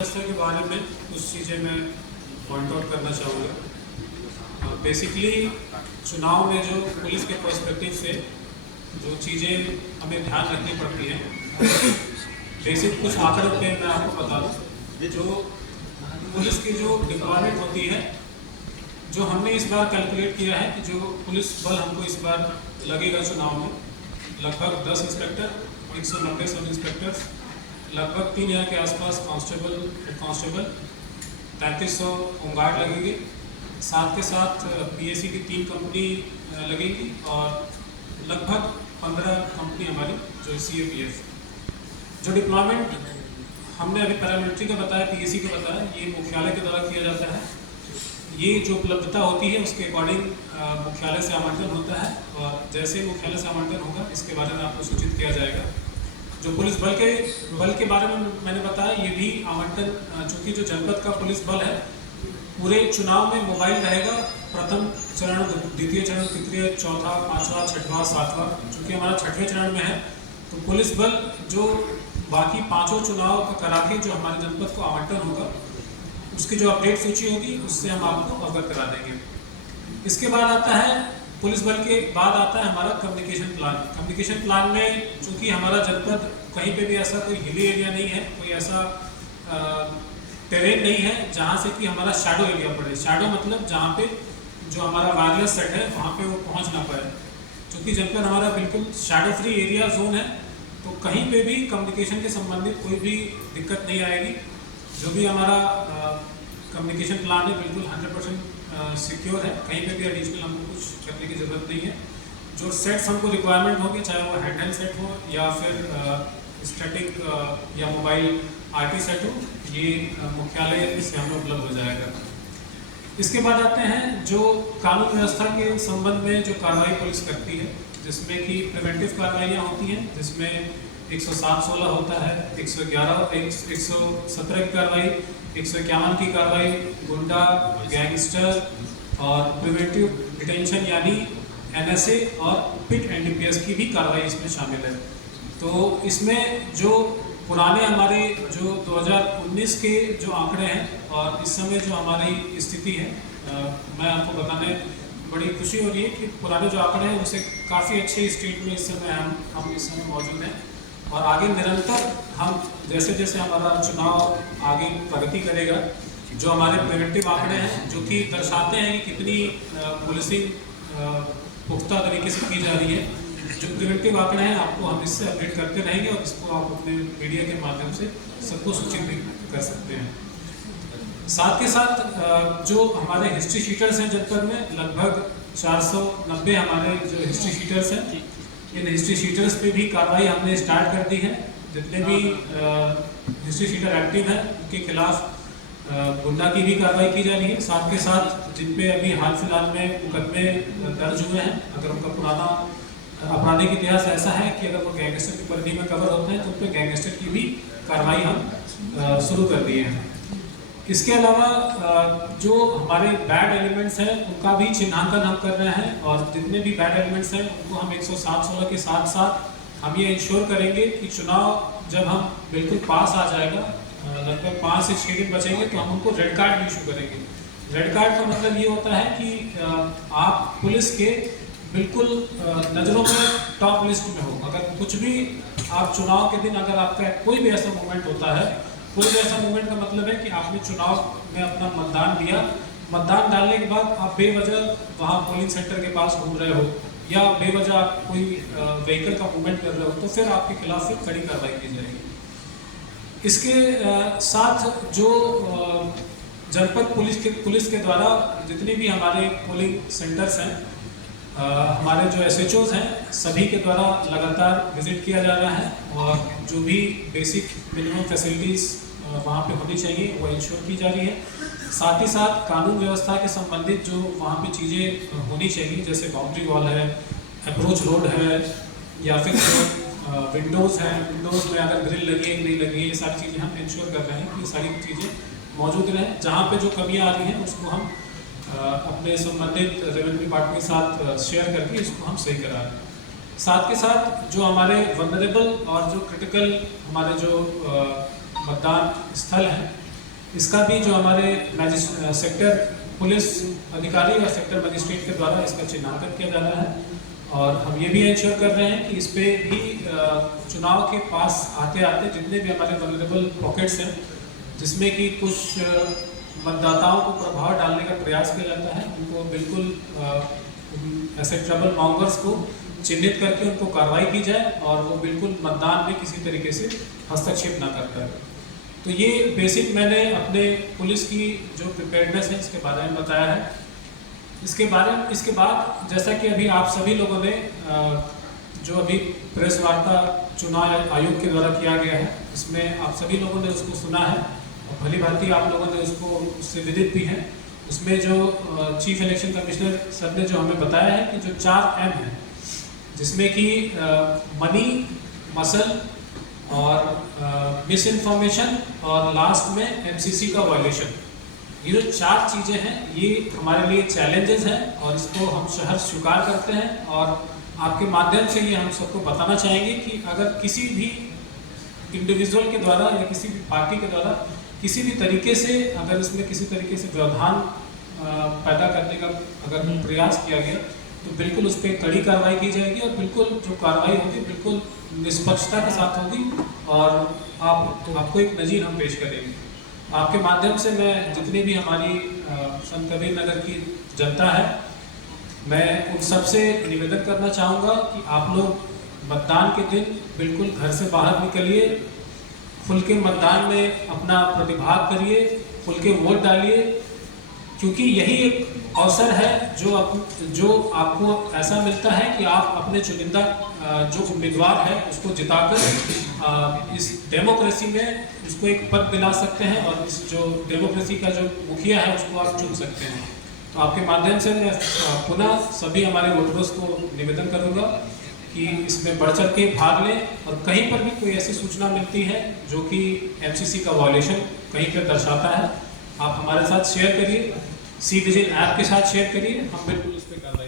व्यवस्था के बारे में कुछ चीज़ें मैं पॉइंट आउट करना चाहूँगा। बेसिकली चुनाव में जो पुलिस के पर्सपेक्टिव से जो चीज़ें हमें ध्यान रखनी पड़ती हैं, बेसिक कुछ आंकड़ों पे मैं आपको बता दूँ। जो पुलिस की जो डिप्लॉयमेंट होती है, जो हमने इस बार कैलकुलेट किया है कि जो पुलिस बल हमको इस बार लगेगा चुनाव में, लगभग 10 इंस्पेक्टर, 190 सब इंस्पेक्टर्स, लगभग 3000 के आसपास कांस्टेबल, हेड कांस्टेबल, 3300 होमगार्ड लगेंगे। साथ के साथ पीएसी की 3 कंपनी लगेंगी और लगभग 15 कंपनी हमारी जो सीएपीएफ। जो डिप्लॉयमेंट हमने अभी पैरामिलिट्री का बताया, पीएसी का बताया, ये मुख्यालय के द्वारा किया जाता है। ये जो उपलब्धता होती है उसके अकॉर्डिंग मुख्यालय से आवंटन होता है और जैसे मुख्यालय से आवंटन होगा इसके बारे में आपको सूचित किया जाएगा। जो पुलिस बल के बारे में मैंने बताया, ये भी आवंटन, चूँकि जो जनपद का पुलिस बल है पूरे चुनाव में मोबाइल रहेगा। प्रथम चरण, द्वितीय चरण, तृतीय, चौथा, पाँचवा, छठवां, सातवां, चूँकि हमारा 6वें चरण में है तो पुलिस बल जो बाकी 5 चुनाव का करा के जो हमारे जनपद को आवंटन होगा उसकी जो अपडेट सूची होगी उससे हम आपको अवगत करा देंगे। इसके बाद आता है, पुलिस बल के बाद आता है हमारा कम्युनिकेशन प्लान। कम्युनिकेशन प्लान में चूँकि हमारा जनपद कहीं पे भी ऐसा कोई हिली एरिया नहीं है, कोई ऐसा टेरेन नहीं है जहाँ से कि हमारा शैडो एरिया पड़े। शैडो मतलब जहाँ पे जो हमारा वायरलेस सेट है वहाँ पे वो पहुँच ना पाए। चूँकि जनपद हमारा बिल्कुल शैडो फ्री एरिया जोन है तो कहीं पे भी कम्युनिकेशन के संबंधित कोई भी दिक्कत नहीं आएगी। जो भी हमारा कम्युनिकेशन प्लान है बिल्कुल 100% सिक्योर है, कहीं पे भी एडिशनल हमको कुछ करने की ज़रूरत नहीं है। जो सेट्स हमको रिक्वायरमेंट होगी, चाहे वो हैंडहेल्ड सेट हो या फिर स्टैटिक या मोबाइल आरटी सेट हो, ये मुख्यालय से हमें उपलब्ध हो जाएगा। इसके बाद आते हैं जो कानून व्यवस्था के संबंध में जो कार्रवाई पुलिस करती है, जिसमें कि प्रिवेंटिव कार्रवाइयाँ होती हैं, जिसमें 107-16 होता है, 111, 117 की कार्रवाई, 151 की कार्रवाई, गुंडा, गैंगस्टर और प्रिवेंटिव डिटेंशन यानी एनएसए और पिट एनडीपीएस की भी कार्रवाई इसमें शामिल है। तो इसमें जो पुराने हमारे जो 2019 के जो आंकड़े हैं और इस समय जो हमारी स्थिति है, मैं आपको बताने बड़ी खुशी हो रही है कि पुराने जो आंकड़े हैं उसे काफ़ी अच्छे स्टेट में इस समय हम इस समय मौजूद हैं और आगे निरंतर हम जैसे जैसे हमारा चुनाव आगे प्रगति करेगा, जो हमारे प्रिवेंटिव आंकड़े हैं जो कि दर्शाते हैं कि कितनी पुलिसिंग पुख्ता तरीके से की जा रही है, जो प्रिवेंटिव आंकड़े हैं आपको हम इससे अपडेट करते रहेंगे और इसको आप अपने मीडिया के माध्यम से सबको सूचित भी कर सकते हैं। साथ के साथ जो हमारे हिस्ट्री शीटर्स हैं जनपद में, लगभग 490 हमारे जो हिस्ट्री शीटर्स हैं, इन हिस्ट्री शीटर्स पे भी कार्रवाई हमने स्टार्ट कर दी है। जितने भी हिस्ट्री शीटर एक्टिव हैं उनके खिलाफ गुंडा की भी कार्रवाई की जा रही है। साथ के साथ जिन पे अभी हाल फिलहाल में मुकदमे दर्ज हुए हैं, अगर उनका पुराना आपराधिक इतिहास ऐसा है कि अगर वो गैंगस्टर की परिधि में कवर होते हैं तो उन पर गैंगस्टर की भी कार्रवाई हम शुरू कर दिए हैं। इसके अलावा जो हमारे बैड एलिमेंट्स हैं उनका भी चिन्हांकन हम कर रहे हैं और जितने भी बैड एलिमेंट्स हैं उनको हम 107-16 के साथ साथ हम ये इंश्योर करेंगे कि चुनाव जब हम बिल्कुल पास आ जाएगा, लगभग 5 से 6 दिन बचेंगे, तो हम उनको रेड कार्ड भी इशू करेंगे। रेड कार्ड का मतलब ये होता है कि आप पुलिस के बिल्कुल नज़रों में टॉप लिस्ट में हो। अगर कुछ भी आप चुनाव के दिन अगर आपका कोई भी ऐसा मूवमेंट होता है, कोई भी ऐसा मूवमेंट का मतलब है कि आपने चुनाव में अपना मतदान दिया, मतदान डालने के बाद आप बेवजह वहाँ पोलिंग सेंटर के पास घूम रहे हो या बेवजह आप कोई व्हीकल का मूवमेंट कर रहे हो, तो फिर आपके खिलाफ फिर कड़ी कार्रवाई की जाएगी। इसके साथ जो जनपद पुलिस के द्वारा जितने भी हमारे पोलिंग सेंटर्स हैं, हमारे जो एसएचओज हैं सभी के द्वारा लगातार विजिट किया जा रहा है और जो भी बेसिक मिनिमम फैसिलिटीज़ वहाँ पे होनी चाहिए वो इंश्योर की जा रही है। साथ ही साथ कानून व्यवस्था के संबंधित जो वहाँ पे चीज़ें होनी चाहिए, जैसे बाउंड्री वॉल है, अप्रोच रोड है या फिर जो विंडोज़ हैं, विंडोज़ में अगर ग्रिल लगी है नहीं लगी है, ये सारी चीज़ें हम इंश्योर कर रहे हैं कि ये सारी चीज़ें मौजूद रहें। जहाँ पे जो कमियाँ आ रही हैं उसको हम अपने संबंधित रेवेन्यू डिपार्टमेंट के साथ शेयर करके इसको हम सही करा रहे हैं। साथ के साथ जो हमारे वल्नरेबल और जो क्रिटिकल हमारे जो मतदान स्थल हैं इसका भी जो हमारे सेक्टर पुलिस अधिकारी या सेक्टर मजिस्ट्रेट के द्वारा इसका चिन्हांकन किया जा रहा है। और हम ये भी इंश्योर कर रहे हैं कि इस पे भी चुनाव के पास आते आते जितने भी हमारे वल्नरेबल पॉकेट्स हैं, जिसमें कि कुछ मतदाताओं को प्रभाव डालने का प्रयास किया जाता है, उनको बिल्कुल ऐसे ट्रबल मॉन्गर्स को चिन्हित करके उनको कार्रवाई की जाए और वो बिल्कुल मतदान में किसी तरीके से हस्तक्षेप ना करता है। तो ये बेसिक मैंने अपने पुलिस की जो प्रिपेयर्डनेस है इसके बारे में बताया है। इसके बाद जैसा कि अभी आप सभी लोगों ने जो अभी प्रेस वार्ता चुनाव आयोग के द्वारा किया गया है, इसमें आप सभी लोगों ने उसको सुना है और भली भांति आप लोगों ने उससे विदित भी हैं। उसमें जो चीफ इलेक्शन कमिश्नर सर ने जो हमें बताया है कि जो 4 M है, जिसमें कि मनी, मसल और मिस इन्फॉर्मेशन और लास्ट में MCC का वायलेशन, ये जो 4 चीज़ें हैं ये हमारे लिए चैलेंजेस हैं और इसको हम शहर स्वीकार करते हैं। और आपके माध्यम से ये हम सबको बताना चाहेंगे कि अगर किसी भी इंडिविजुअल के द्वारा या किसी भी पार्टी के द्वारा किसी भी तरीके से अगर इसमें किसी तरीके से व्यवधान पैदा करने का अगर प्रयास किया गया तो बिल्कुल उस पर कड़ी कार्रवाई की जाएगी और बिल्कुल जो कार्रवाई होगी बिल्कुल निष्पक्षता के साथ होगी और आपको एक नज़ीर हम पेश करेंगे। आपके माध्यम से मैं जितनी भी हमारी संत कबीर नगर की जनता है, मैं उन सबसे निवेदन करना चाहूँगा कि आप लोग मतदान के दिन बिल्कुल घर से बाहर निकलिए, खुल के मतदान में अपना प्रतिभाग करिए, खुल के वोट डालिए, क्योंकि यही एक अवसर है जो आपको ऐसा मिलता है कि आप अपने चुनिंदा जो उम्मीदवार है उसको जिताकर इस डेमोक्रेसी में उसको एक पद दिला सकते हैं और इस जो डेमोक्रेसी का जो मुखिया है उसको आप चुन सकते हैं। तो आपके माध्यम से मैं पुनः सभी हमारे वोटर्स को निवेदन करूंगा कि इसमें बढ़ चढ़ के भाग लें और कहीं पर भी कोई ऐसी सूचना मिलती है जो कि MCC का वायलेशन कहीं पर दर्शाता है, आप हमारे साथ शेयर करिए, सी विजिल ऐप के साथ शेयर करिए, हम बिल्कुल इस पर कार्रवाई